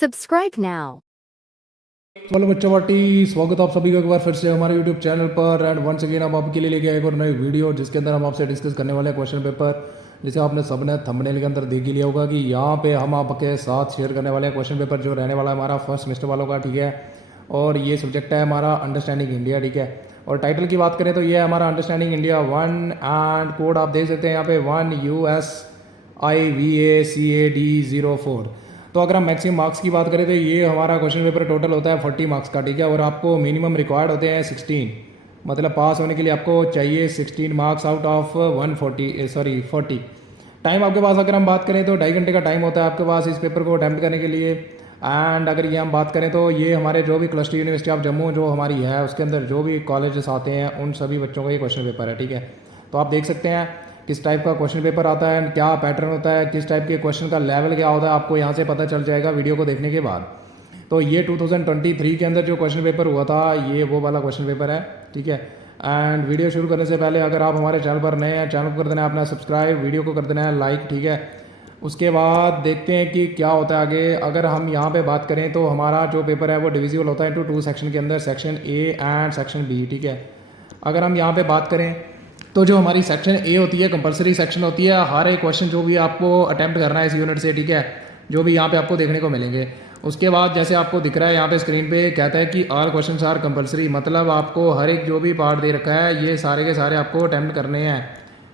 Subscribe now. Hello बच्चों party, स्वागत आप सभी का एक बार फिर से हमारे यूट्यूब चैनल पर। एंड वंस अगेन हम आपके लिए लेके आए एक और नई वीडियो जिसके अंदर हम आपसे डिस्कस करने वाले हैं क्वेश्चन पेपर, जिसे आपने सबने थंबनेल के अंदर देख ही लिया होगा कि यहाँ पे हम आपके साथ शेयर करने वाले हैं क्वेश्चन पेपर जो रहने वाला है हमारा फर्स्ट सेमेस्टर वालों का। ठीक है, और ये सब्जेक्ट है हमारा अंडरस्टैंडिंग इंडिया। ठीक है, और टाइटल की बात करें तो ये है हमारा अंडरस्टैंडिंग इंडिया 1 एंड कोड आप देख सकते हैं यहाँ पे 1USIVACAD04। तो अगर हम मैक्सिमम मार्क्स की बात करें तो ये हमारा क्वेश्चन पेपर टोटल होता है 40 मार्क्स का। ठीक है, और आपको मिनिमम रिक्वायर्ड होते हैं 16, मतलब पास होने के लिए आपको चाहिए 16 मार्क्स आउट ऑफ 40। टाइम आपके पास अगर हम बात करें तो 2.5 घंटे का टाइम होता है आपके पास इस पेपर को अटैम्प्ट करने के लिए। एंड अगर ये हम बात करें तो ये हमारे जो भी क्लस्टर यूनिवर्सिटी ऑफ जम्मू जो हमारी है उसके अंदर जो भी कॉलेजेस आते हैं उन सभी बच्चों का ये क्वेश्चन पेपर है। ठीक है, तो आप देख सकते हैं किस टाइप का क्वेश्चन पेपर आता है, क्या पैटर्न होता है, किस टाइप के क्वेश्चन का लेवल क्या होता है, आपको यहाँ से पता चल जाएगा वीडियो को देखने के बाद। तो ये 2023 के अंदर जो क्वेश्चन पेपर हुआ था ये वो वाला क्वेश्चन पेपर है। ठीक है, एंड वीडियो शुरू करने से पहले अगर आप हमारे चैनल पर नए हैं, चैनल को कर देना है अपना सब्सक्राइब, वीडियो को कर देना है लाइक। ठीक है, उसके बाद देखते हैं कि क्या होता है आगे। अगर हम यहाँ पे बात करें तो हमारा जो पेपर है वो डिविजिबल होता है इंटू 2 सेक्शन के अंदर, section A and section B. ठीक है, अगर हम यहाँ पे बात करें तो जो हमारी सेक्शन ए होती है कंपलसरी सेक्शन होती है, हर एक क्वेश्चन जो भी आपको अटैम्प्ट करना है इस यूनिट से। ठीक है, जो भी यहाँ पे आपको देखने को मिलेंगे। उसके बाद जैसे आपको दिख रहा है यहाँ पे स्क्रीन पे कहता है कि ऑल क्वेश्चंस आर कंपलसरी, मतलब आपको हर एक जो भी पार्ट दे रखा है ये सारे के सारे आपको अटैम्प्ट करने हैं।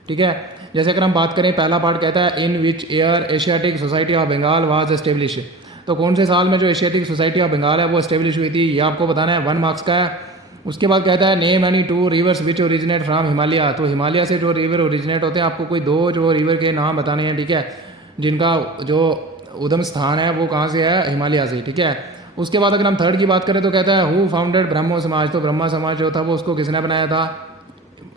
ठीक है, जैसे अगर हम बात करें पहला पार्ट कहता है in which year Asiatic Society of Bengal was establish, तो कौन से साल में जो एशियाटिक सोसाइटी ऑफ बंगाल है वो एस्टेब्लिश हुई थी, ये आपको बताना है, 1 मार्क्स का है। उसके बाद कहता है name any 2 reverse which originate from Himalaya, तो हिमालय से जो रिवर ओरिजिनेट होते हैं आपको कोई 2 जो रिवर के नाम बताने हैं। ठीक है, जिनका जो उद्गम स्थान है वो कहाँ से है, हिमालय से। ठीक है, उसके बाद अगर हम थर्ड की बात करें तो कहता है हु फाउंडेड ब्रह्मो समाज, तो ब्रह्मा समाज जो था वो उसको किसने बनाया था,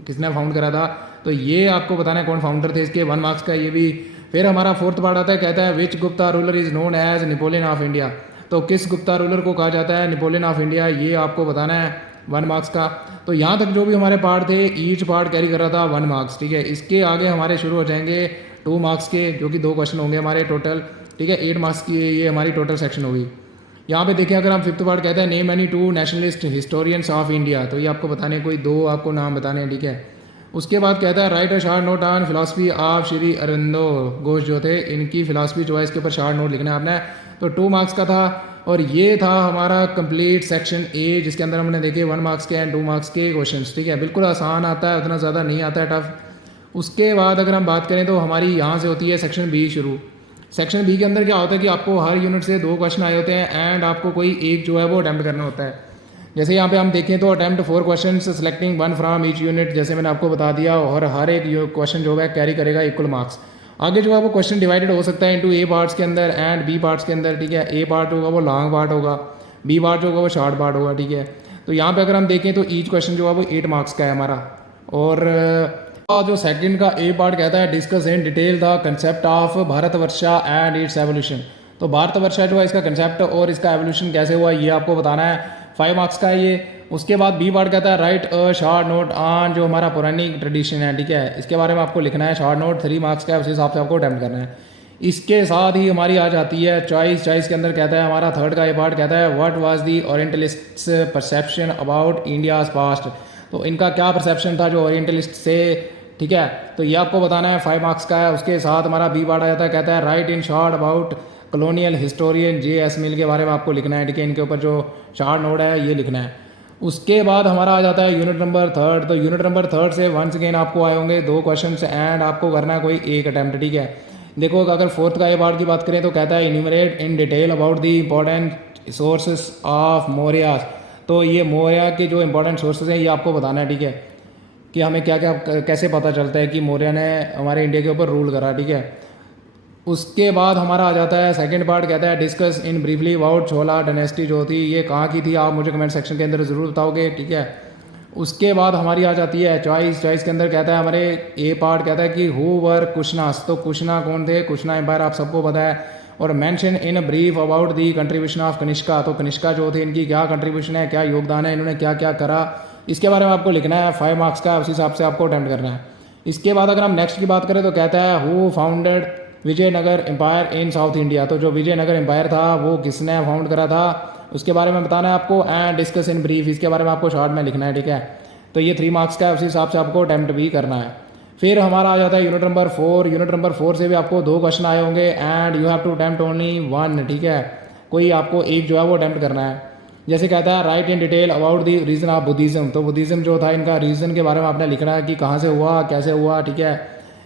किसने फाउंड करा था, तो ये आपको बताना है कौन फाउंडर थे इसके, 1 मार्क्स का ये भी। फिर हमारा फोर्थ पार्ट आता है, कहता है which Gupta ruler is known as Napoleon of India, तो किस गुप्ता रूलर को कहा जाता है नेपोलियन ऑफ इंडिया, ये आपको बताना है 1 मार्क्स का। तो यहाँ तक जो भी हमारे पार्ट थे ईच पार्ट कैरी कर रहा था 1 मार्क्स। ठीक है, इसके आगे हमारे शुरू हो जाएंगे 2 मार्क्स के, जो कि 2 क्वेश्चन होंगे हमारे टोटल। ठीक है, 8 मार्क्स की ये हमारी टोटल सेक्शन होगी। यहाँ पे देखिए अगर हम फिफ्थ पार्ट कहते हैं name any 2 nationalist historians of India, तो ये आपको बताने कोई 2 आपको नाम बताने हैं। ठीक है, उसके बाद कहता है right a short note on philosophy of Shri Aurobindo Ghosh जो थे, इनकी फिलॉसफी जो है इसके ऊपर शॉर्ट नोट लिखना है आपने। तो 2 मार्क्स का था, और ये था हमारा कंप्लीट सेक्शन ए जिसके अंदर हमने देखे 1 मार्क्स के एंड 2 मार्क्स के क्वेश्चन। ठीक है, बिल्कुल आसान आता है, उतना ज़्यादा नहीं आता है टफ। उसके बाद अगर हम बात करें तो हमारी यहाँ से होती है सेक्शन बी शुरू। सेक्शन बी के अंदर क्या होता है कि आपको हर यूनिट से 2 क्वेश्चन आए होते हैं एंड आपको कोई एक जो है वो अटैम्प्ट करना होता है। जैसे यहाँ पे हम देखें तो attempt 4 question selecting 1 from each unit, जैसे मैंने आपको बता दिया, और हर एक क्वेश्चन जो है कैरी करेगा इक्वल मार्क्स। आगे जो है वो क्वेश्चन डिवाइडेड हो सकता है इनटू ए पार्ट्स के अंदर एंड बी पार्ट्स के अंदर। ठीक है, ए पार्ट होगा वो लॉन्ग पार्ट होगा, बी पार्ट जो होगा वो शॉर्ट पार्ट होगा। ठीक है, तो यहाँ पे अगर हम देखें तो ईच क्वेश्चन जो है वो 8 मार्क्स का है हमारा। और जो सेकंड का ए पार्ट कहता है discuss in detail the concept of Bharatvarsha and its evolution, तो भारतवर्षा जो है इसका कंसेप्ट और इसका एवोल्यूशन कैसे हुआ ये आपको बताना है, 5 मार्क्स का है ये। उसके बाद बी पार्ट कहता है right a short note on जो हमारा पौराणिक ट्रेडिशन है। ठीक है, इसके बारे में आपको लिखना है, शॉर्ट नोट 3 मार्क्स का है, उस हिसाब से आपको अटैम्प्ट करना है। इसके साथ ही हमारी आ जाती है चॉइस के अंदर कहता है हमारा थर्ड का ये पार्ट कहता है what was the orientalists perception about India's past, तो इनका क्या परसेप्शन था जो ओरिएंटलिस्ट से। ठीक है, तो ये आपको बताना है, 5 मार्क्स का है। उसके साथ हमारा बी पार्ट आ जाता है, कहता है right in short about colonial historian J.S. मिल के बारे में आपको लिखना है। ठीक है, इनके ऊपर जो शॉर्ट नोट है ये लिखना है। उसके बाद हमारा आ जाता है यूनिट नंबर 3, तो यूनिट नंबर 3 से वंस अगेन आपको आए होंगे 2 क्वेश्चन एंड आपको करना है कोई एक अटैम्प्ट। ठीक है, देखो अगर फोर्थ का ये पार्ट की बात करें तो कहता है enumerate in detail about the important sources of Maurya, तो ये मौर्य के जो इंपॉर्टेंट सोर्सेज हैं ये आपको बताना है। ठीक है, कि हमें क्या क्या कैसे पता चलता है कि मौर्य ने हमारे इंडिया के ऊपर रूल करा। ठीक है, उसके बाद हमारा आ जाता है सेकंड पार्ट कहता है discuss in briefly about chhola dynasty जो थी ये कहाँ की थी, आप मुझे कमेंट सेक्शन के अंदर ज़रूर बताओगे। ठीक है, उसके बाद हमारी आ जाती है चॉइस के अंदर कहता है हमारे ए पार्ट कहता है कि हु वर कुशनास, तो कुशना कौन थे, कुशना एम्पायर आप सबको पता है। और mention in brief about the contribution of Kanishka, तो कनिष्का जो थे इनकी क्या कंट्रीब्यूशन है, क्या योगदान है, इन्होंने क्या क्या करा, इसके बारे में आपको लिखना है, 5 मार्क्स का, उस हिसाब से आपको अटैम्प्ट करना है। इसके बाद अगर हम नेक्स्ट की बात करें तो कहता है who founded Vijayanagar empire in south India. तो जो विजयनगर एम्पायर था वो किसने फाउंड करा था, उसके बारे में बताना है आपको, एंड डिस्कस इन ब्रीफ, इसके बारे में आपको शॉर्ट में लिखना है, ठीक है। तो ये 3 मार्क्स का है, उसी हिसाब से आपको अटैम्प्ट भी करना है। फिर हमारा आ जाता है यूनिट नंबर 4। यूनिट नंबर 4 से भी आपको 2 क्वेश्चन आए होंगे and you have to attempt only 1, ठीक है। कोई आपको एक जो है वो अटैम्प्ट करना है। जैसे कहता है right in detail about the reason of Buddhism. तो बुद्धिज़्म जो था इनका रीज़न के बारे में आपने लिखना है कि कहाँ से हुआ, कैसे हुआ, ठीक है।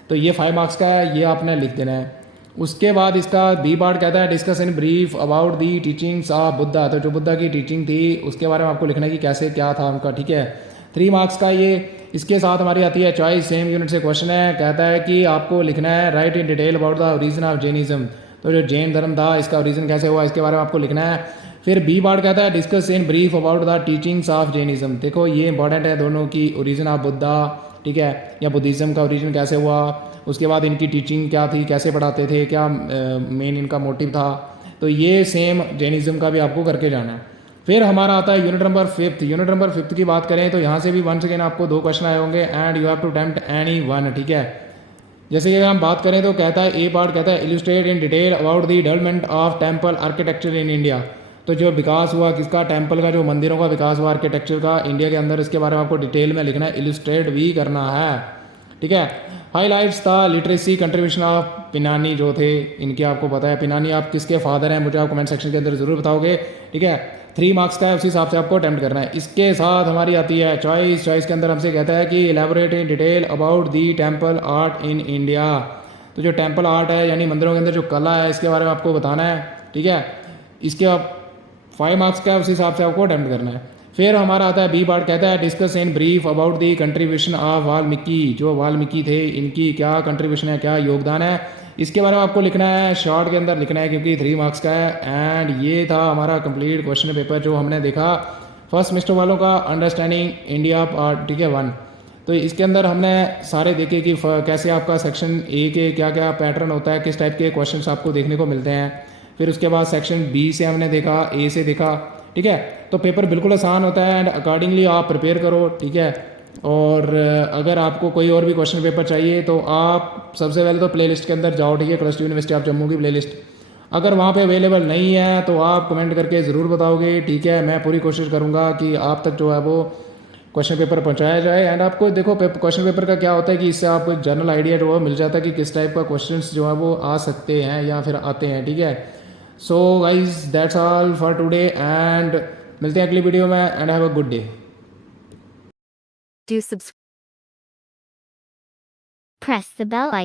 तो ये 5 मार्क्स का है, ये आपने लिख देना है। उसके बाद इसका बी पार्ट कहता है discuss in brief about the teachings of Buddha. तो जो बुद्धा की टीचिंग थी उसके बारे में आपको लिखना है कि कैसे क्या था उनका, ठीक है। 3 मार्क्स का ये। इसके साथ हमारी आती है चॉइस, सेम यूनिट से क्वेश्चन है, कहता है कि आपको लिखना है right in detail about the reason of Jainism. तो जो जैन धर्म था इसका रीज़न कैसे हुआ इसके बारे में आपको लिखना है। फिर बी पार्ट कहता है discuss in brief about the teachings of Jainism. देखो ये इंपॉर्टेंट है दोनों की, ओरिजिन ऑफ बुद्धा, ठीक है, या बुद्धिज़्म का ओरिजिन कैसे हुआ, उसके बाद इनकी टीचिंग क्या थी, कैसे पढ़ाते थे, क्या मेन इनका मोटिव था। तो ये सेम जैनिज्म का भी आपको करके जाना है। फिर हमारा आता है यूनिट नंबर 5। यूनिट नंबर 5 की बात करें तो यहाँ से भी वंस अगेन आपको 2 क्वेश्चन आए होंगे and you have to attempt any one, ठीक है। जैसे कि हम बात करें तो कहता है ए पार्ट कहता है illustrate in detail about the development of temple architecture in India. तो जो विकास हुआ किसका, टेम्पल का, जो मंदिरों का विकास हुआ आर्किटेक्चर का इंडिया के अंदर, इसके बारे में आपको डिटेल में लिखना है, इलस्ट्रेट भी करना है, ठीक है। Highlights the literacy contribution of Panini जो थे इनके, आपको पता है पिनानी आप किसके फादर हैं मुझे आप कमेंट सेक्शन के अंदर ज़रूर बताओगे, ठीक है। 3 मार्क्स का है, उसी हिसाब से आपको अटेम्प्ट करना है। इसके साथ हमारी आती है चॉइस। चॉइस के अंदर हमसे कहता है कि elaborate in detail about the temple art in India. तो जो टेम्पल आर्ट है यानी मंदिरों के अंदर जो कला है इसके बारे में आपको बताना है, ठीक है। इसके आप 5 मार्क्स का है, उसी हिसाब से आपको अटेम्प्ट करना है। फिर हमारा आता है बी पार्ट कहता है discuss in brief about the contribution of Valmiki. जो वाल्मीकि थे इनकी क्या कंट्रीब्यूशन है, क्या योगदान है, इसके बारे में आपको लिखना है, शॉर्ट के अंदर लिखना है क्योंकि 3 मार्क्स का है। एंड ये था हमारा कंप्लीट क्वेश्चन पेपर जो हमने देखा फर्स्ट सेमेस्टर वालों का, अंडरस्टैंडिंग इंडिया पार्ट, ठीक है, 1। तो इसके अंदर हमने सारे देखे कि कैसे आपका सेक्शन ए के क्या क्या पैटर्न होता है, किस टाइप के क्वेश्चंस आपको देखने को मिलते हैं। फिर उसके बाद सेक्शन बी से हमने देखा, ए से देखा, ठीक है। तो पेपर बिल्कुल आसान होता है एंड अकॉर्डिंगली आप प्रिपेयर करो, ठीक है। और अगर आपको कोई और भी क्वेश्चन पेपर चाहिए तो आप सबसे पहले तो प्लेलिस्ट के अंदर जाओ, ठीक है, क्लस्टर यूनिवर्सिटी ऑफ जम्मू की प्लेलिस्ट। अगर वहाँ पे अवेलेबल नहीं है तो आप कमेंट करके ज़रूर बताओगे, ठीक है। मैं पूरी कोशिश करूँगा कि आप तक जो है वो क्वेश्चन पेपर पहुँचाया जाए। एंड आपको देखो क्वेश्चन पेपर का क्या होता है कि इससे आपको एक जनरल आइडिया जो है मिल जाता है कि किस टाइप का क्वेश्चन जो है वो आ सकते हैं या फिर आते हैं, ठीक है। So guys that's all for today and मिलते हैं अगली वीडियो में and have a good day. Do subscribe. Press the bell icon.